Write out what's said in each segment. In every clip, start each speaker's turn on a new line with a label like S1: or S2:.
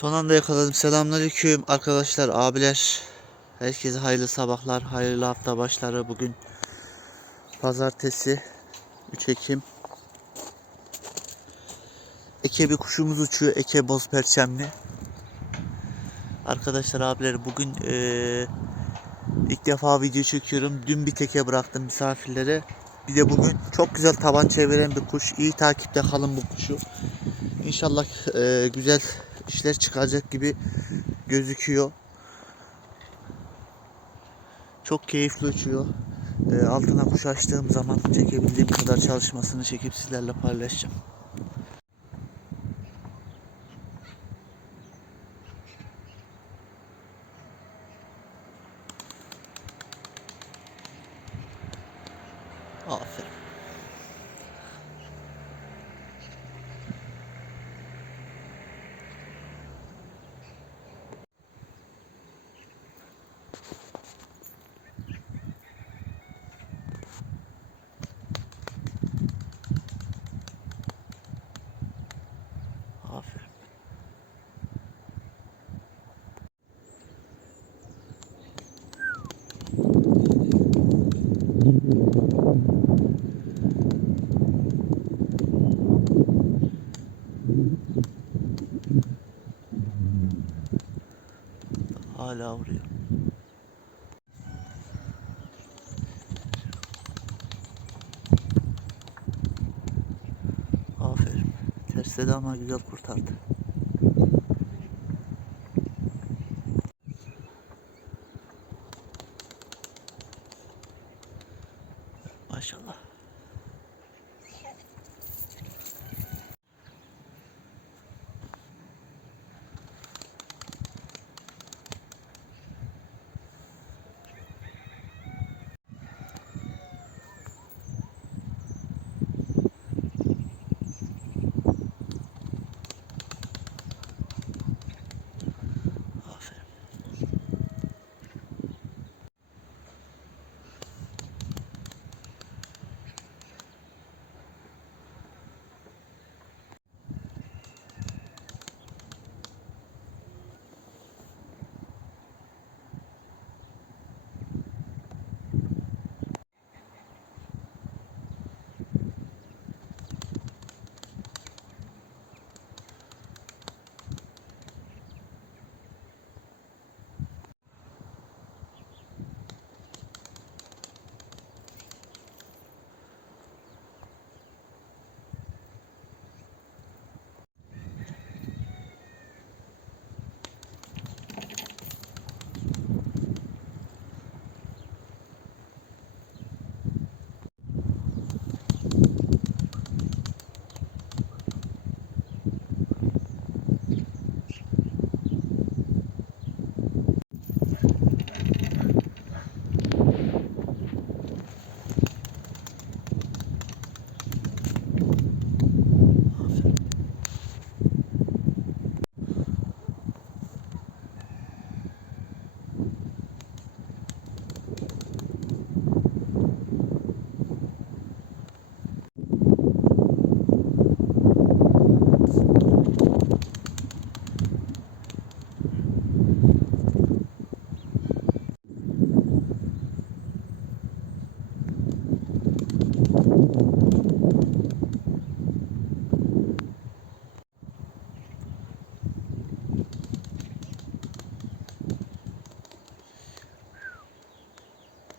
S1: Son anda yakaladım. Selamünaleyküm arkadaşlar, abiler. Herkese hayırlı sabahlar, hayırlı hafta başları. Bugün pazartesi 3 Ekim. Eke bir kuşumuz uçuyor. Eke boz perçemli. Arkadaşlar abiler bugün eee, ilk defa video çekiyorum. Dün bir teke bıraktım misafirlere. Bir de bugün çok güzel taban çeviren bir kuş. İyi takipte kalın bu kuşu. İnşallah eee, güzel işler çıkacak gibi gözüküyor. Çok keyifli uçuyor. Eee, altına kuş açtığım zaman çekebildiğim kadar çalışmasını çekip sizlerle paylaşacağım. Hala vuruyor. Aferin. Tersledi ama güzel kurtardı.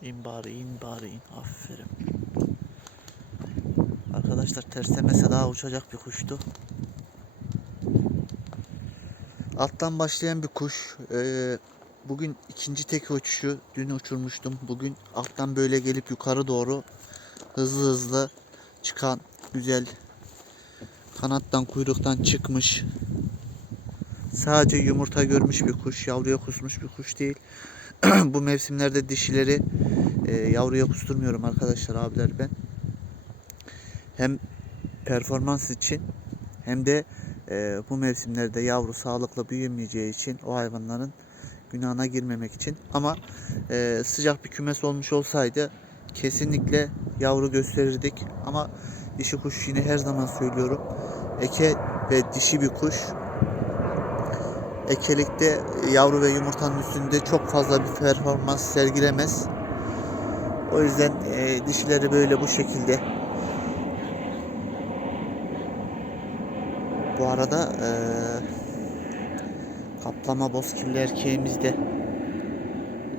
S1: İn bari in bari in. Aferin. Arkadaşlar terslemese daha uçacak bir kuştu. Alttan başlayan bir kuş. Ee, bugün ikinci tek uçuşu. Dün uçurmuştum. Bugün alttan böyle gelip yukarı doğru hızlı hızlı çıkan güzel kanattan kuyruktan çıkmış. Sadece yumurta görmüş bir kuş. Yavruya kusmuş bir kuş değil. Bu mevsimlerde dişileri e, yavruya kusturmuyorum arkadaşlar abiler ben. Hem performans için hem de e, bu mevsimlerde yavru sağlıklı büyümeyeceği için o hayvanların günahına girmemek için. Ama e, sıcak bir kümes olmuş olsaydı kesinlikle yavru gösterirdik. Ama dişi kuş yine her zaman söylüyorum. Eke ve dişi bir kuş ekelikte yavru ve yumurtanın üstünde çok fazla bir performans sergilemez. O yüzden e, dişileri böyle bu şekilde. Bu arada e, kaplama bozkirli erkeğimiz de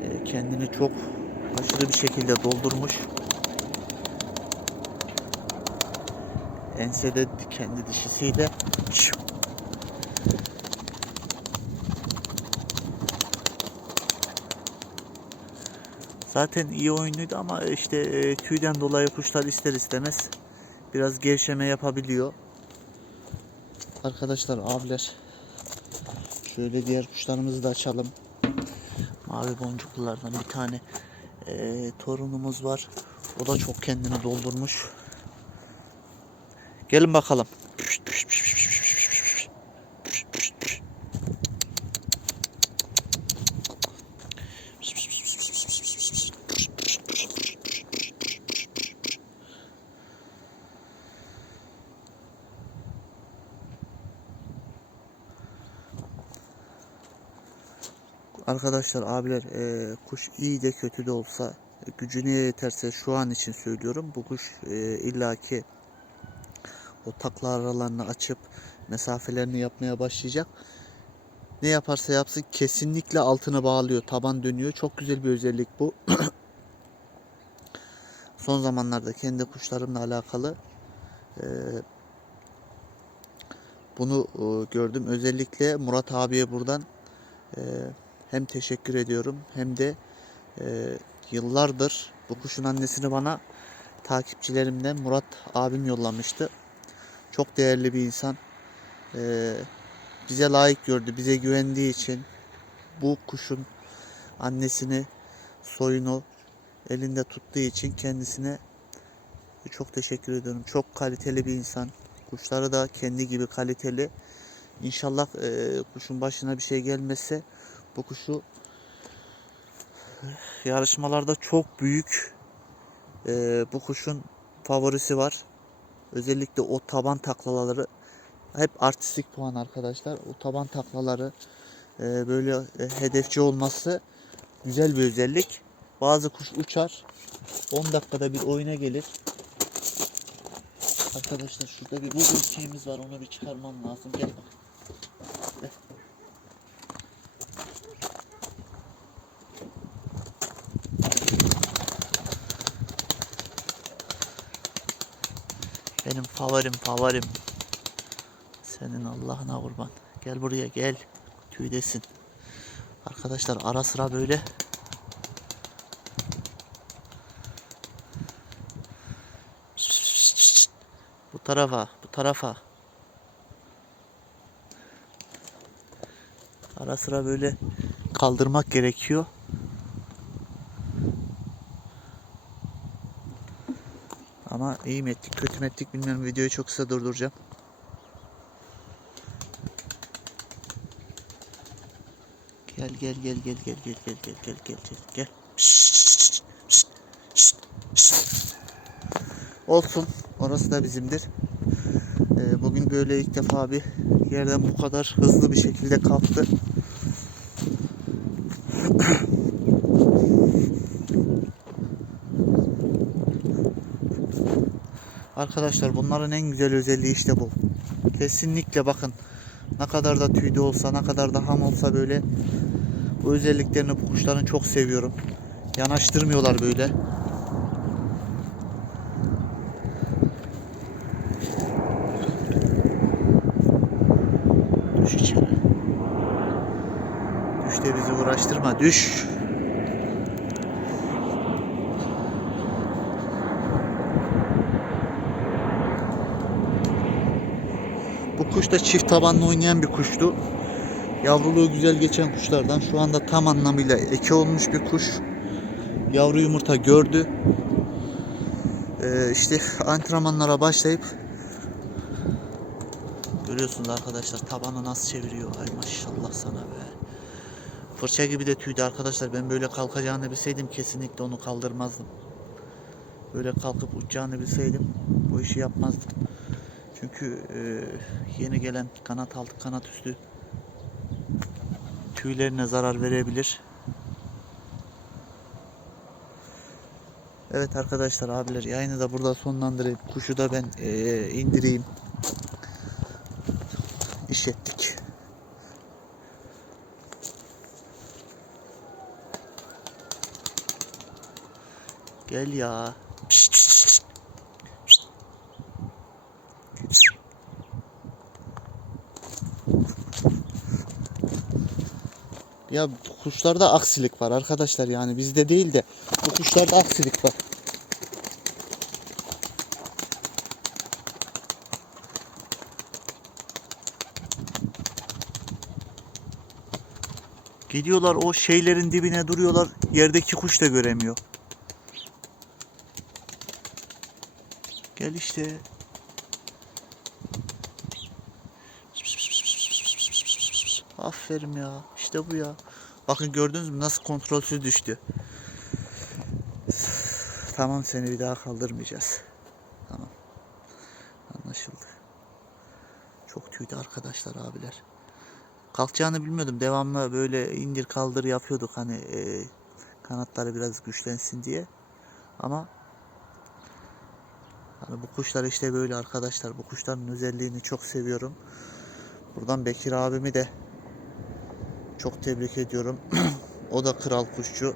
S1: e, kendini çok aşırı bir şekilde doldurmuş. Ensede kendi dişisiyle Zaten iyi oyunluydu ama işte e, tüyden dolayı kuşlar ister istemez biraz gevşeme yapabiliyor. Arkadaşlar abiler şöyle diğer kuşlarımızı da açalım. Mavi boncuklulardan bir tane e, torunumuz var. O da çok kendini doldurmuş. Gelin bakalım. Arkadaşlar abiler e, kuş iyi de kötü de olsa gücüne yeterse şu an için söylüyorum bu kuş e, illaki o takla aralarını açıp mesafelerini yapmaya başlayacak. Ne yaparsa yapsın kesinlikle altına bağlıyor. Taban dönüyor. Çok güzel bir özellik bu. Son zamanlarda kendi kuşlarımla alakalı e, bunu e, gördüm. Özellikle Murat abiye buradan e, hem teşekkür ediyorum hem de e, yıllardır bu kuşun annesini bana takipçilerimden Murat abim yollamıştı. Çok değerli bir insan. E, bize layık gördü, bize güvendiği için bu kuşun annesini, soyunu elinde tuttuğu için kendisine çok teşekkür ediyorum. Çok kaliteli bir insan. Kuşları da kendi gibi kaliteli. İnşallah e, kuşun başına bir şey gelmezse bu kuşu yarışmalarda çok büyük e, bu kuşun favorisi var. Özellikle o taban taklaları hep artistik puan arkadaşlar. O taban taklaları e, böyle e, hedefçi olması güzel bir özellik. Bazı kuş uçar. 10 dakikada bir oyuna gelir. Arkadaşlar şurada bir bu erkeğimiz var. Onu bir çıkarmam lazım. Gel bak. Gel. Benim favorim favorim. Senin Allah'ına kurban. Gel buraya gel. Tüydesin. Arkadaşlar ara sıra böyle bu tarafa, bu tarafa. Ara sıra böyle kaldırmak gerekiyor. Ama iyi mi ettik, kötü mü ettik bilmiyorum. Videoyu çok kısa durduracağım. Gel gel gel gel gel gel gel gel gel gel gel gel. Olsun. Orası da bizimdir. Ee, bugün böyle ilk defa bir yerden bu kadar hızlı bir şekilde kalktı. Arkadaşlar bunların en güzel özelliği işte bu. Kesinlikle bakın ne kadar da tüyde olsa ne kadar da ham olsa böyle bu özelliklerini bu kuşların çok seviyorum. Yanaştırmıyorlar böyle. Düş içeri. Düş de bizi uğraştırma düş. Kuş da çift tabanlı oynayan bir kuştu. Yavruluğu güzel geçen kuşlardan. Şu anda tam anlamıyla eke olmuş bir kuş. Yavru yumurta gördü. Ee, işte antrenmanlara başlayıp görüyorsunuz arkadaşlar tabanı nasıl çeviriyor. Ay maşallah sana be. Fırça gibi de tüydü arkadaşlar. Ben böyle kalkacağını bilseydim kesinlikle onu kaldırmazdım. Böyle kalkıp uçacağını bilseydim bu işi yapmazdım. Çünkü e, yeni gelen kanat altı kanat üstü tüylerine zarar verebilir. Evet arkadaşlar abiler yayını da burada sonlandırayım. Kuşu da ben eee, indireyim. İş ettik. Gel ya. Pişt. Ya kuşlarda aksilik var arkadaşlar yani bizde değil de bu kuşlarda aksilik var. Gidiyorlar o şeylerin dibine duruyorlar. Yerdeki kuş da göremiyor. Gel işte. Aferin ya. İşte bu ya. Bakın gördünüz mü nasıl kontrolsüz düştü. Tamam seni bir daha kaldırmayacağız. Tamam. Anlaşıldı. Çok tüydü arkadaşlar abiler. Kalkacağını bilmiyordum. Devamlı böyle indir kaldır yapıyorduk hani e, kanatları biraz güçlensin diye. Ama hani bu kuşlar işte böyle arkadaşlar. Bu kuşların özelliğini çok seviyorum. Buradan Bekir abimi de çok tebrik ediyorum. o da kral kuşçu.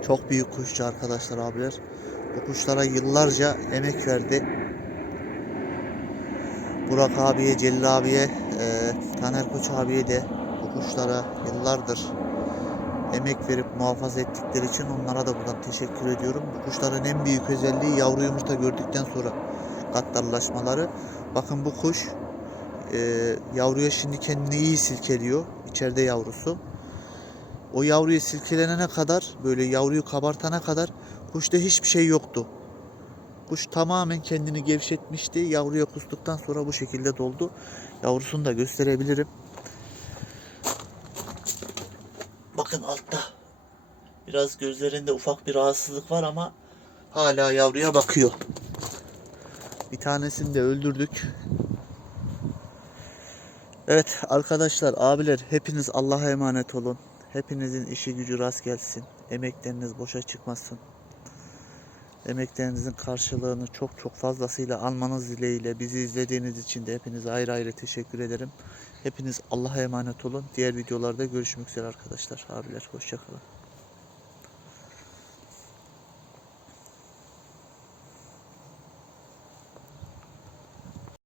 S1: Çok büyük kuşçu arkadaşlar abiler. Bu kuşlara yıllarca emek verdi. Burak abiye, Celil abiye, e, Taner Koç abiye de bu kuşlara yıllardır emek verip muhafaza ettikleri için onlara da buradan teşekkür ediyorum. Bu kuşların en büyük özelliği yavru yumurta gördükten sonra katlarlaşmaları. Bakın bu kuş e, yavruya şimdi kendini iyi silkeliyor. İçeride yavrusu. O yavruya silkelenene kadar böyle yavruyu kabartana kadar kuşta hiçbir şey yoktu. Kuş tamamen kendini gevşetmişti. Yavruya kustuktan sonra bu şekilde doldu. Yavrusunu da gösterebilirim. Bakın altta. Biraz gözlerinde ufak bir rahatsızlık var ama hala yavruya bakıyor. Bir tanesini de öldürdük. Evet arkadaşlar, abiler hepiniz Allah'a emanet olun. Hepinizin işi gücü rast gelsin. Emekleriniz boşa çıkmasın. Emeklerinizin karşılığını çok çok fazlasıyla almanız dileğiyle bizi izlediğiniz için de hepinize ayrı ayrı teşekkür ederim. Hepiniz Allah'a emanet olun. Diğer videolarda görüşmek üzere arkadaşlar. Abiler hoşçakalın.